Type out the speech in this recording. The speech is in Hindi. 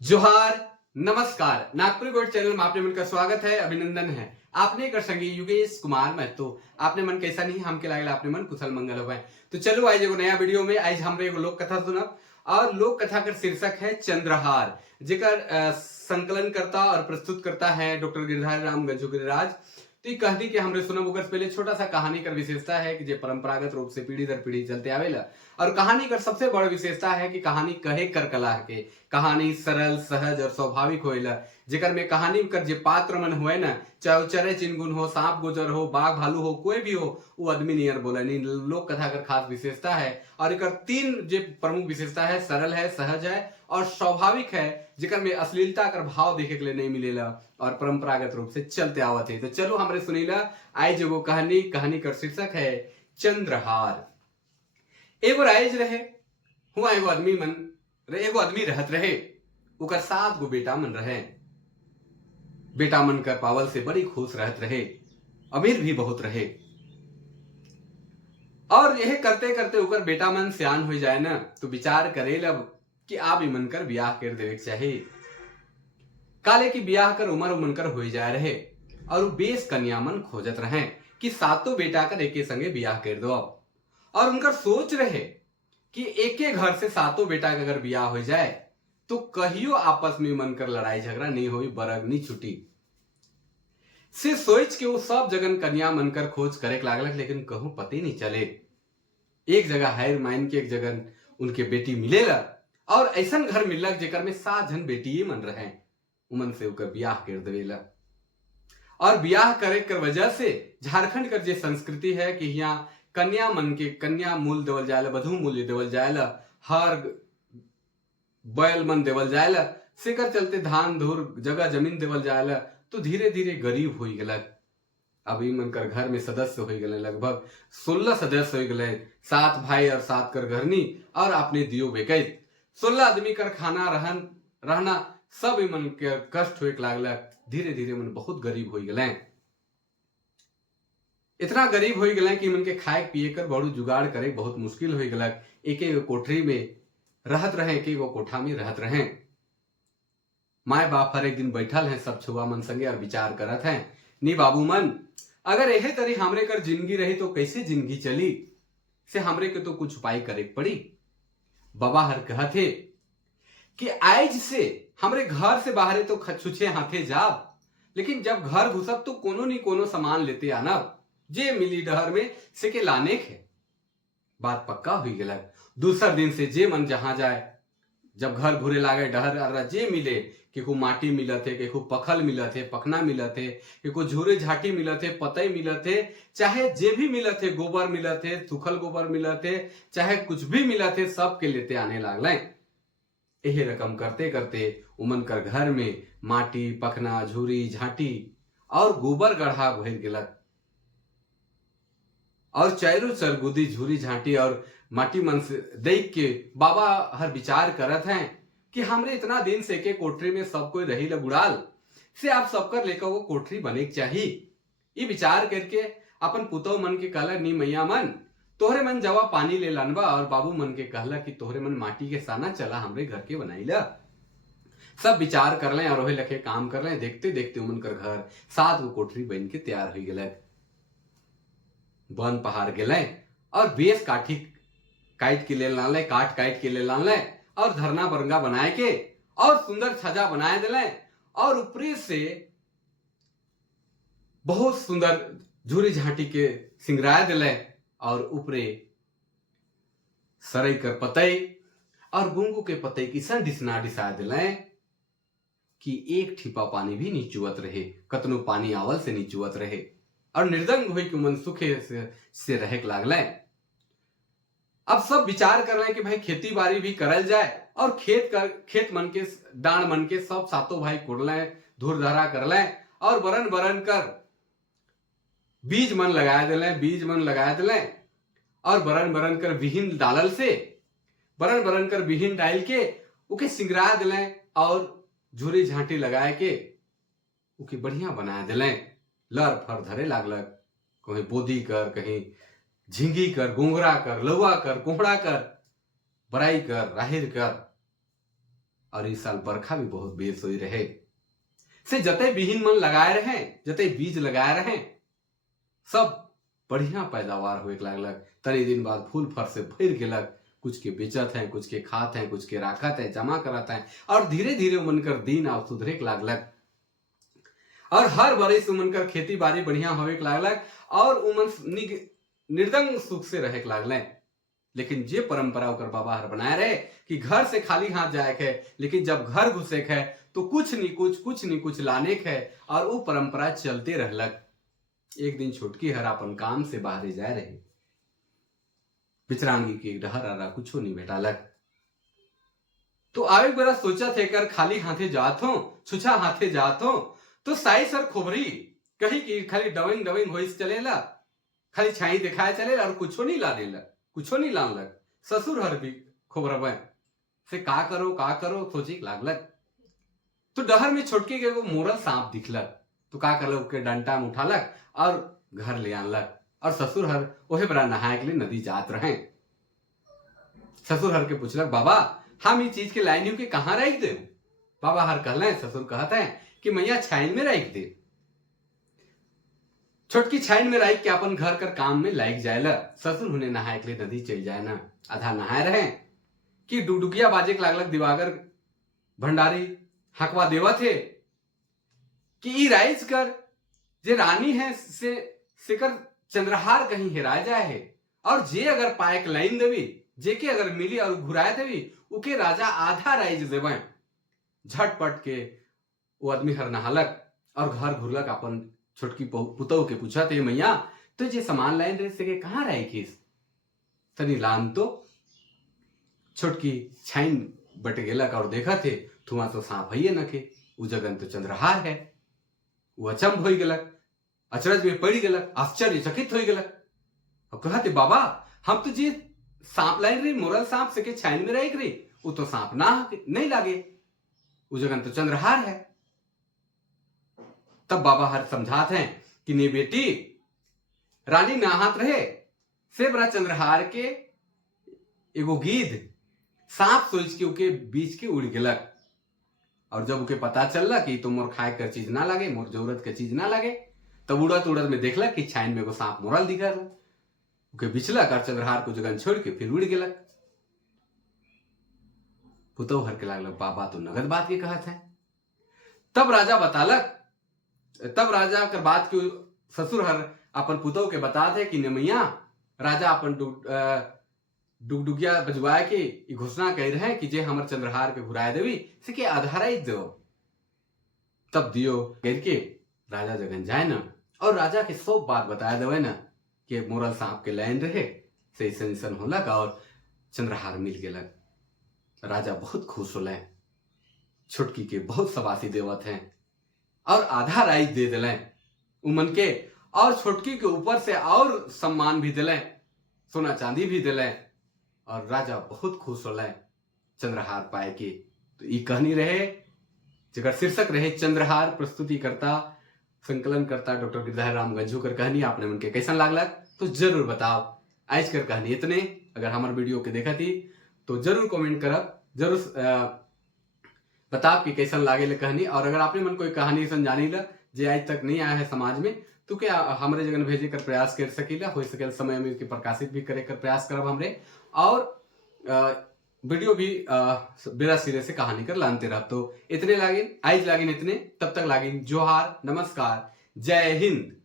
जोहार, नमस्कार। नागपुरी गोल्ड चैनल में आपने मन का स्वागत है, अभिनंदन है। आपने कर संगी योगेश कुमार महतो। आपने मन कैसा नहीं हमके लागल आपने मन कुशल मंगल होवे। तो चलो आज एगो नया वीडियो में आज हमरे एगो लोक कथा सुनब और लोक कथा का शीर्षक है चंद्रहार, जेकर संकलन करता और प्रस्तुत करता है डॉक्टर गिरधारी राम गंजू गिरिराज। तो ये कहती कि हमरे सुनब ओकर पहले छोटा सा कहानी कर विशेषता है कि जे परंपरागत रूप से पीढ़ी दर पीढ़ी चलते आवेला। और कहानी कर सबसे बड़ विशेषता है कि कहानी कहे कर कला के कहानी सरल सहज और स्वाभाविक होएला, जेकर में कहानी कर जे पात्र मन हुए ना, चाहे वो चरे चिनगुन हो, सांप गुजर हो, बाघ भालू हो, कोई भी हो, वो आदमी नियर बोला नहीं। लोक कथा कर खास विशेषता है और एक तीन जे प्रमुख विशेषता है, सरल है, सहज है और स्वाभाविक है, जेकर में अश्लीलता कर भाव देखे के लिए नहीं मिलेला और परंपरागत रूप से चलते आवत है। तो चलो हमरे सुनीला आज एगो कहानी कर शीर्षक है चंद्रहार। एगो राइज रहे, हुआ एगो आदमी रहत रहे, ओकर 7 गो बेटा मन रहे। बेटा मन कर पावल से बड़ी खुश रहत रहे, अमीर भी बहुत रहे। और यह करते करते ओकर बेटा मन सियान हो जाए ना, तो विचार करे लब कि आप ही मन कर ब्याह कर देवे चाहिए। काले की ब्याह कर उम्र मन कर हो जाए रहे और वो बेस कन्या मन खोजत रहे कि सातों बेटा कर एके संगे ब्याह कर दो। और उनका सोच रहे कि एक एक घर से सातों बेटा का अगर ब्याह हो जाए तो कहियो आपस में मन कर लड़ाई झगड़ा नहीं होई, बरग नहीं छुटी। से सोच के वो सब जगन कन्या मनकर खोज करे लागलक, लेकिन कहूं पति नहीं चले। एक जगह हायर माइन के एक जगह उनके बेटी मिलेला और ऐसा घर मिलक जेकर में 7 जन बेटी मन रहे। उमन से उनका ब्याह कर देवेला और ब्याह करे कर वजह से झारखंड कर जे संस्कृति है कि यहाँ कन्या मन के कन्या मूल देवल जायला, वधु मूल्य देवल जायला, हर बैल मन देवल जायला, सेकर चलते धान धूर जगह जमीन देवल जायला। तो धीरे धीरे गरीब हो गलक। अब मन कर घर में सदस्य हो गए, लगभग 16 सदस्य हो गए, 7 भाई और 7 कर घरनी और अपने दियो बेकई 16 आदमी कर खाना रहना सब मन के कष्ट हो लागलक। धीरे धीरे मन बहुत गरीब हो गए, इतना गरीब हो गए कि मन के खाए पिए कर बड़ू जुगाड़ करे बहुत मुश्किल हो गलक। एक एक कोठरी में रहत रहे, एक एक कोठा में रहत रहे। माए बाप हर एक दिन बैठल हैं सब छुआ मन संगे और विचार करत हैं, नी बाबू मन अगर यही तरी हमरे कर जिंदगी रही तो कैसे जिंदगी चली, से हमरे के तो कुछ उपाय करे पड़ी। बाबा हर कहते कि आज से हमरे घर से बाहरे तो छुछे हाथे जाब, लेकिन जब घर घुसब तो कोनो नहीं कोनो सामान लेते आनब, जे मिली डहर में से के लाने के। बात पक्का हुई गलक। दूसर दिन से जे मन जहां जाए, जब घर घुरे लागे डहर जे मिले, केको माटी मिलत है, केको पखल मिलत है, पखना मिलत है, केको झूरे झाटी मिलत है, पतई मिलत है, चाहे जे भी मिलत है, गोबर मिलत है, सुखल गोबर मिलत है, चाहे कुछ भी मिलत है, सब के लेते आने लागले। यही रकम करते करते उमन कर घर में माटी पखना झूरी झाटी और गोबर गढ़ा भर गलक। और चारों सरगुदी झूरी झाटी और माटी मन से देख के बाबा हर विचार करत हैं कि हमरे इतना दिन से के कोठरी में सब कोई रही लगुड़ाल से आप सबकर लेकर वो कोठरी बने चाहिए। ये विचार करके अपन पुतौ मन के कहला, नी मैया मन तोहरे मन जवा पानी ले लानबा, और बाबू मन के कहला कि तोहरे मन माटी के साना चला हमरे घर के बनाईला। सब विचार कर लें और वही लखे काम कर लें। देखते देखते उमन कर घर 7 गो कोठरी बन के तैयार हो गए। बन पहाड़ गए और बेस काट के ले लान काट के ले लान और धरना बरंगा बनाए के और सुंदर छजा बनाए दिले और ऊपरी से बहुत सुंदर झूरी झाटी के सिंगराय दिले और ऊपरे सरई कर पतई और गुंगू के पतई की सन डिसा दिले कि एक ठिपा पानी भी नहीं चुवत रहे, कतनो पानी आवल से नहीं चुवत रहे और निर्दंग हुई कि मन सुखे से रहे लागले। अब सब विचार कर रहे कि भाई खेती बाड़ी भी करल जाए और खेत मन के डांड मन के सब सातों भाई कुड़ले धूर धरा कर ले और बरन बरन कर बीज मन लगाए दिले और बरन बरन कर विहीन डालल से बरन बरन कर विहीन डाल के उके सिंगरा दिले और झूरी झांटी लगाए के उके बढ़िया बना दिले। लर फर धरे लागलक, कहीं बोदी कर, कहीं झिंगी कर, गोंगरा कर, लौआ कर, कोहड़ा कर, बराई कर, राहिर कर। और इस साल बरखा भी बहुत बेर सोई रहे से जते बिहीन मन लगाए रहे, जते बीज लगाए रहे, सब बढ़िया पैदावार होए लागलक। तनी दिन बाद फूल फल से भर गेलक। कुछ के बेचत हैं, कुछ के खात हैं, कुछ के राखत हैं, जमा करत हैं, और धीरे धीरे उमनकर दिन आव सुधरे लागलक। और हर बरिस उमनकर खेती बाड़ी बढ़िया होवे लागलक और उमन निर्दंग सुख से रहे लागले। लेकिन जे परंपरा ओकर बाबा हर बनाए रहे कि घर से खाली हाथ जाए है, लेकिन जब घर घुसे है तो कुछ नहीं कुछ लाने है, और वो परंपरा चलते रहलक। एक दिन छोटकी हर अपन काम से बाहर जाए रहे, बिचरांगी के डहर आरा कुछो नहीं भेटालक। तो आवे बरा सोचा थे कर खाली हाथे जात हो, छुछा हाथे जात हो, तो साई सर खोबरी कही कि खाली डविंग डविंग होइस चलेला, खाली छाई दिखाए चलेला और कुछो नहीं लानेला, कुछो नहीं लानलक। ससुर हर भी खोबरबे से का करो सोची लागलक। तो डहर में छोटके के वो मोरल सांप दिखलक। तो का करलक, के डंटा में उठालक और घर ले आनलक। और ससुर हर ओहे बड़ा नहाए के लिए नदी जात रहे। ससुर हर के पूछलक, बाबा हम ये चीज के लाइन के कहाँ रख दे? बाबा हर कहले, ससुर कहते हैं कि मैया छाइन में रख दे। छोटकी छाइन में रख के अपन घर कर काम में लाइक जाएला। ससुर उन्हें नहाए के लिए नदी चल जाए ना। आधा नहाए रहे कि डुगडुगिया बाजे के लागलक। दिवागर भंडारी हकवा देवा थे कि ई राइज कर जे रानी है से सिकर चंद्रहार कहीं हेरा जाए है, और जे अगर पाए के लाइन देवी, जे के अगर मिली और घुराए देवी, उके राजा आधा राइज देवे। झटपट के वो आदमी हर नहालक और घर घुरलक। अपन छोटकी पुतौ के पूछा थे, मैया तो जे सामान लाइन रहे से कहाँ रहे खीस तनी लान तो। छोटकी छाइन बट गेलक और देखा थे धुआं तो सांप है न के, उ जगन तो चंद्रहार है। वो अचंभ हो गलक, अचरज में पड़ गलक, आश्चर्यचकित हो गलक। और कहते, बाबा हम तो जी सांप लाइन रही, मोरल सांप से के छाइन में रह रही, वो तो सांप ना नहीं लागे, वो जगन तो चंद्रहार है। तब बाबा हर समझाते हैं कि नहीं बेटी, रानी नहात रहे से बड़ा चंद्रहार के एगो गीध सांप सोच के उके बीच के उड़ गेलक। और जब उके पता चलला कि तो मोर खाए कर चीज ना लगे, मोर जरूरत के चीज ना लगे, तब उड़त उड़त में देखलक कि छाइन में एगो सांप मोरल दिखल। उके बिछलक और चंद्रहार को जगन छोड़ के फिर उड़ गेलक। पुतौ हर के लागलक, बाबा तो नगद बात के कहत है। तब राजा बतालक, तब राजा कर बात के ससुर हर अपन पुतौ के बताते कि मैया राजा अपन डुगडुगिया बजवाए के घोषणा कह रहे हैं कि जे हमर चंद्रहार के घुराए देवी से के आधाराई दो। तब दियो कह के राजा जगन जाए ना, और राजा के सब बात बताया देवे ना कि मोरल सांप के लाइन रहे से ऐसा होलक और चंद्रहार मिल गेलक। राजा बहुत खुश होले। छुटकी के बहुत सबासी देवत हैं और आधा राइज दे दिले उमन के, और छोटकी के ऊपर से और सम्मान भी दिले, सोना चांदी भी दिले। और राजा बहुत खुश होले चंद्रहार पाए के। तो ये कहानी रहे जगह शीर्षक रहे चंद्रहार। प्रस्तुति करता संकलन करता डॉक्टर गिरधारी राम गंजू कर कहानी। आपने उनके कैसन लागलक तो जरूर बताओ। आज कर कहानी इतने। अगर हमारे वीडियो के देखा थी तो जरूर कमेंट करब, जरूर बताओ कि कैसन लागे कहानी। और अगर आपने मन कोई कहानी जानी ला जे आज तक नहीं आया है समाज में, तो क्या हमारे जगह भेजे कर प्रयास कर सकीला, हो सके समय में प्रकाशित भी करे कर प्रयास करब हमरे। और वीडियो भी बेरा सिरे से कहानी कर लानते रह। तो इतने लागिन, आज लागिन इतने, तब तक लागिन जोहार, नमस्कार, जय हिंद।